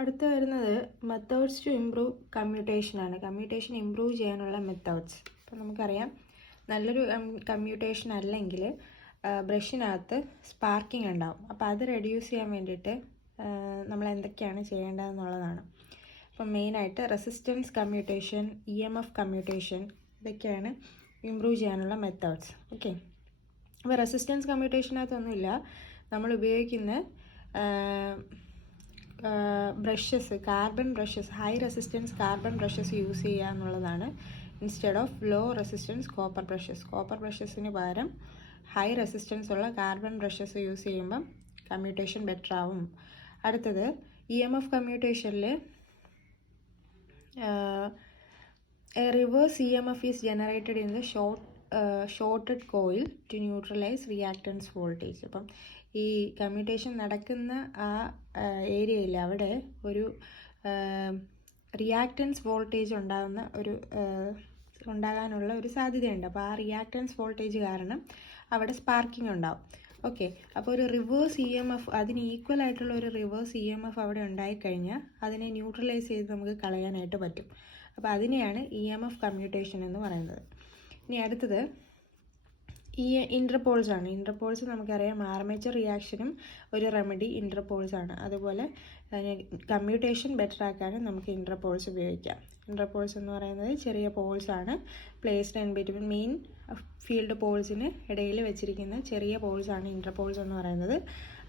അടുത്ത വരുന്നത് methods to improve കമ്മ്യൂട്ടേഷനാണ്. കമ്മ്യൂട്ടേഷൻ ഇംപ്രൂവ് ചെയ്യാനുള്ള മെത്തേഡ്സ്. അപ്പോൾ നമുക്കറിയാം, നല്ലൊരു കമ്മ്യൂട്ടേഷൻ അല്ലെങ്കിൽ ബ്രഷിനകത്ത് സ്പാർക്കിംഗ് ഉണ്ടാവും. അപ്പോൾ അത് റെഡ്യൂസ് ചെയ്യാൻ വേണ്ടിയിട്ട് നമ്മൾ എന്തൊക്കെയാണ് ചെയ്യേണ്ടതെന്നുള്ളതാണ്. അപ്പം മെയിനായിട്ട് റെസിസ്റ്റൻസ് കമ്മ്യൂട്ടേഷൻ, EMF കമ്മ്യൂട്ടേഷൻ, ഇതൊക്കെയാണ് ഇംപ്രൂവ് ചെയ്യാനുള്ള മെത്തേഡ്സ്. ഓക്കെ, അപ്പോൾ റെസിസ്റ്റൻസ് കമ്മ്യൂട്ടേഷനകത്തൊന്നുമില്ല, നമ്മൾ ഉപയോഗിക്കുന്ന brushes, carbon brushes, high resistance carbon brushes use ചെയ്യുക എന്നുള്ളതാണ്, instead of low resistance copper brushes. Copper ബ്രഷസിന് പകരം ഹൈ റെസിസ്റ്റൻസ് ഉള്ള കാർബൺ ബ്രഷസ് യൂസ് ചെയ്യുമ്പം കമ്മ്യൂട്ടേഷൻ ബെറ്റർ ആവും. അടുത്തത് EMF കമ്മ്യൂട്ടേഷനിൽ reverse EMF is generated in the shorted coil to neutralise reactance voltage. അപ്പം ഈ കമ്മ്യൂട്ടേഷൻ നടക്കുന്ന ആ ഏരിയയിൽ അവിടെ ഒരു റിയാക്റ്റൻസ് വോൾട്ടേജ് ഉണ്ടാകാനുള്ള ഒരു സാധ്യതയുണ്ട്. അപ്പോൾ ആ റിയാക്റ്റൻസ് വോൾട്ടേജ് കാരണം അവിടെ സ്പാർക്കിംഗ് ഉണ്ടാവും. ഓക്കെ, അപ്പോൾ ഒരു റിവേഴ്സ് EMF, അതിന് ഈക്വൽ ആയിട്ടുള്ള ഒരു റിവേഴ്സ് EMF അവിടെ ഉണ്ടായിക്കഴിഞ്ഞാൽ അതിനെ ന്യൂട്രലൈസ് ചെയ്ത് നമുക്ക് കളയാനായിട്ട് പറ്റും. അപ്പോൾ അതിനെയാണ് EMF കമ്മ്യൂട്ടേഷൻ എന്ന് പറയുന്നത്. ഇനി അടുത്തത് ഇൻ്റർപോൾസ് ആണ്. ഇൻ്റർപോൾസ് നമുക്കറിയാം, ആർമേച്ചർ റിയാക്ഷനും ഒരു റെമഡി ഇൻ്റർപോൾസ് ആണ്. അതുപോലെ കമ്മ്യൂട്ടേഷൻ ബെറ്റർ ആക്കാനും നമുക്ക് ഇൻ്റർപോൾസ് ഉപയോഗിക്കാം. ഇൻ്റർപോൾസ് എന്ന് പറയുന്നത് ചെറിയ പോൾസ് ആണ്, placed in between main field പോൾസിന് ഇടയിൽ വെച്ചിരിക്കുന്ന ചെറിയ പോൾസ് ആണ് ഇൻ്റർപോൾസ് എന്ന് പറയുന്നത്.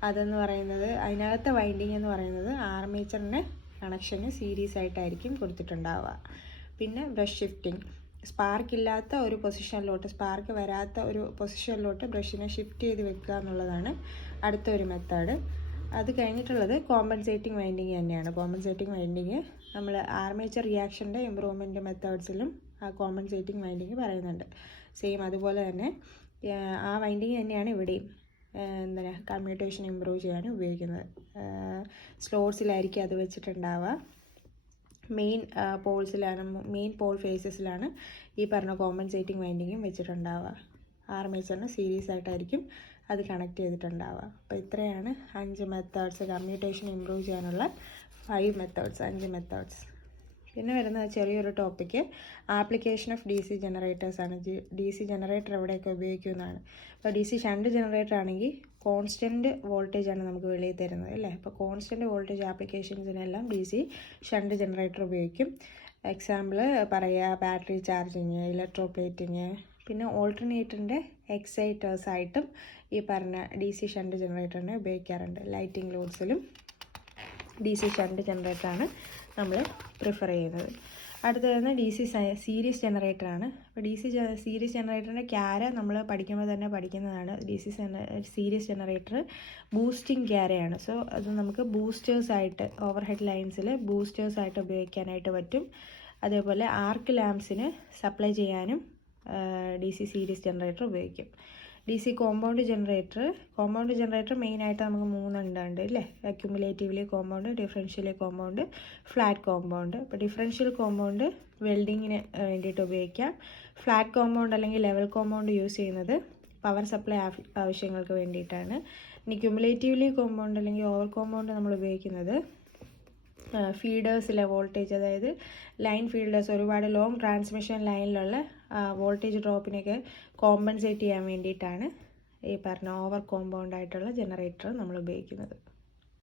അതെന്ന് പറയുന്നത്, അതിനകത്തെ വൈൻഡിങ് എന്ന് പറയുന്നത് ആർമേച്ചറിൻ്റെ കണക്ഷന് സീരീസ് ആയിട്ടായിരിക്കും കൊടുത്തിട്ടുണ്ടാവുക. പിന്നെ ബ്രഷ് ഷിഫ്റ്റിംഗ്, സ്പാർക്ക് ഇല്ലാത്ത ഒരു പൊസിഷനിലോട്ട്, സ്പാർക്ക് വരാത്ത ഒരു പൊസിഷനിലോട്ട് ബ്രഷിനെ ഷിഫ്റ്റ് ചെയ്ത് വെക്കുക എന്നുള്ളതാണ് അടുത്തൊരു മെത്തേഡ്. അത് കഴിഞ്ഞിട്ടുള്ളത് കോമ്പൻസേറ്റിംഗ് വൈൻഡിങ് തന്നെയാണ്. കോമ്പൻസേറ്റിംഗ് വൈൻഡിങ് നമ്മൾ ആർമേച്ചർ റിയാക്ഷൻ്റെ ഇമ്പ്രൂവ്മെൻറ്റ് മെത്തേഡ്സിലും ആ കോമ്പൻസേറ്റിംഗ് വൈൻഡിങ് പറയുന്നുണ്ട്. സെയിം അതുപോലെ തന്നെ ആ വൈൻഡിങ് തന്നെയാണ് ഇവിടെയും കമ്മ്യൂട്ടേഷൻ ഇമ്പ്രൂവ് ചെയ്യാനും ഉപയോഗിക്കുന്നത്. സ്ലോട്ട്സിലായിരിക്കും അത് വെച്ചിട്ടുണ്ടാവുക. മെയിൻ പോൾ ഫേസസിലാണ് ഈ പറഞ്ഞ കോമ്പൻസേറ്റിംഗ് വൈൻഡിങ്ങും വെച്ചിട്ടുണ്ടാവുക. ആർമേച്ചറിന് സീരീസ് ആയിട്ടായിരിക്കും അത് കണക്ട് ചെയ്തിട്ടുണ്ടാവുക. അപ്പോൾ ഇത്രയാണ് 5 മെത്തേഡ്സ്, കമ്മ്യൂട്ടേഷൻ ഇമ്പ്രൂവ് ചെയ്യാനുള്ള 5 മെത്തേഡ്സ്, 5 മെത്തേഡ്സ്. പിന്നെ വരുന്ന ചെറിയൊരു ടോപ്പിക്ക് ആപ്ലിക്കേഷൻ ഓഫ് DC ജനറേറ്റേഴ്സാണ്. DC ജനറേറ്റർ എവിടെയൊക്കെ ഉപയോഗിക്കുന്നതാണ്. അപ്പോൾ DC ഷണ്ട് ജനറേറ്റർ ആണെങ്കിൽ കോൺസ്റ്റൻറ്റ് വോൾട്ടേജാണ് നമുക്ക് വെളിയിൽ തരുന്നത്, അല്ലേ? അപ്പോൾ കോൺസ്റ്റൻറ്റ് വോൾട്ടേജ് ആപ്ലിക്കേഷൻസിനെല്ലാം DC ഷണ്ട് ജനറേറ്റർ ഉപയോഗിക്കും. എക്സാമ്പിൾ പറയുക, ബാറ്ററി ചാർജിങ്, ഇലക്ട്രോപ്ലേറ്റിങ്, പിന്നെ ഓൾട്ടർനേറ്ററിൻ്റെ എക്സൈറ്റേഴ്സായിട്ടും ഈ പറഞ്ഞ DC ഷണ്ട് ജനറേറ്ററിനെ ഉപയോഗിക്കാറുണ്ട്. ലൈറ്റിംഗ് ലോഡ്സിലും DC ഷണ്ട് ജനറേറ്ററാണ് നമ്മൾ പ്രിഫർ ചെയ്യുന്നത്. അടുത്ത വരുന്നത് DC സീരീസ് ജനറേറ്ററാണ്. അപ്പോൾ DC സീരീസ് ജനറേറ്ററിൻ്റെ ക്യാര നമ്മൾ പഠിക്കുമ്പോൾ തന്നെ പഠിക്കുന്നതാണ്. DC സീരീസ് ജനറേറ്റർ ബൂസ്റ്റിംഗ് ക്യാരയാണ്. സോ അത് നമുക്ക് ബൂസ്റ്റേഴ്സായിട്ട്, ഓവർ ഹെഡ് ലൈൻസിൽ ബൂസ്റ്റേഴ്സായിട്ട് ഉപയോഗിക്കാനായിട്ട് പറ്റും. അതേപോലെ ആർക്ക് ലാംപ്സിന് സപ്ലൈ ചെയ്യാനും DC സീരീസ് ജനറേറ്റർ ഉപയോഗിക്കും. DC കോമ്പൗണ്ട് ജനറേറ്റർ മെയിനായിട്ട് നമുക്ക് 3 ഉണ്ട്, അല്ലേ? Accumulatively compound, differentially compound, flat compound. അപ്പോൾ ഡിഫറൻഷ്യൽ കോമ്പൗണ്ട് വെൽഡിങ്ങിന് വേണ്ടിയിട്ട് ഉപയോഗിക്കാം. ഫ്ലാറ്റ് കോമ്പൗണ്ട് അല്ലെങ്കിൽ ലെവൽ കോമ്പൗണ്ട് യൂസ് ചെയ്യുന്നത് പവർ സപ്ലൈ ആവശ്യങ്ങൾക്ക് വേണ്ടിയിട്ടാണ്. ഇനി ക്യുമുലേറ്റീവ്ലി കോമ്പൗണ്ട് അല്ലെങ്കിൽ ഓവർ കോമ്പൗണ്ട് നമ്മൾ ഉപയോഗിക്കുന്നത് ഫീഡേഴ്സിലെ വോൾട്ടേജ്, അതായത് ലൈൻ ഫീൽഡേഴ്സ്, ഒരുപാട് ലോങ് ട്രാൻസ്മിഷൻ ലൈനിലുള്ള വോൾട്ടേജ് ഡ്രോപ്പിനൊക്കെ കോമ്പൻസേറ്റ് ചെയ്യാൻ വേണ്ടിയിട്ടാണ് ഈ പറഞ്ഞ ഓവർ കോമ്പൗണ്ട് ആയിട്ടുള്ള ജനറേറ്റർ നമ്മൾ ഉപയോഗിക്കുന്നത്.